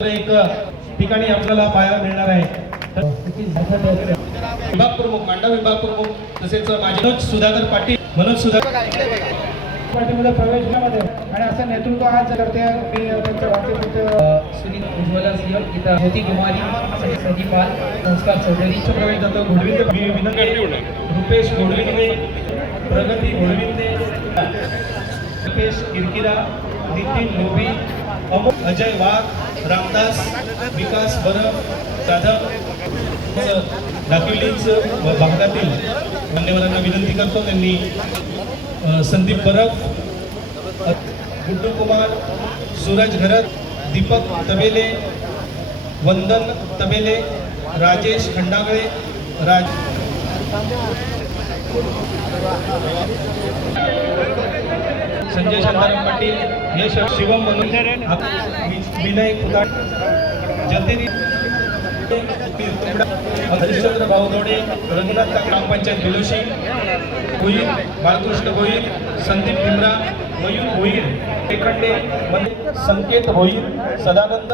एक ठिकाणी आपल्याला पाहायला मिळणार आहे. विभाग प्रमुख मांडव विभाग प्रमुख तसेच माझे मनोज सुधाकर पाटील मनोज सुधाकर पार्टीमध्ये प्रवेश आणि असं नेतृत्व आज करते मी त्यांच्या बाबतीत सुनील उज्ज्वला सिंह गीता ज्योती कुमारी संजीव पाल संस्कार चौधरी. प्रवेश जातो. घोडविंदे मी विनंती रुपेश घोडविंदे प्रगती घोडविंदे रुपेश किरकिरा नितीन लोभी अमोल अजय वाघ रामदास विकास बरं जाधव. दाखविलीच भागातील मान्यवरांना विनंती करतो त्यांनी संदीप परब गुड्डू कुमार सूरज घरत दीपक तबेले वंदन तबेले राजेश खंडागळे राज संजय शांताराम पाटील हे शिवम विनय कुदाड जतेरी हरिश्चंद्र भाऊदोडे रघुनाथ ग्रामपंचायत बिलोशी भोईर बाळकृष्ण भोईर संदीप भिमरा मयूर भोईर एकंडे संकेत भोईर सदानंद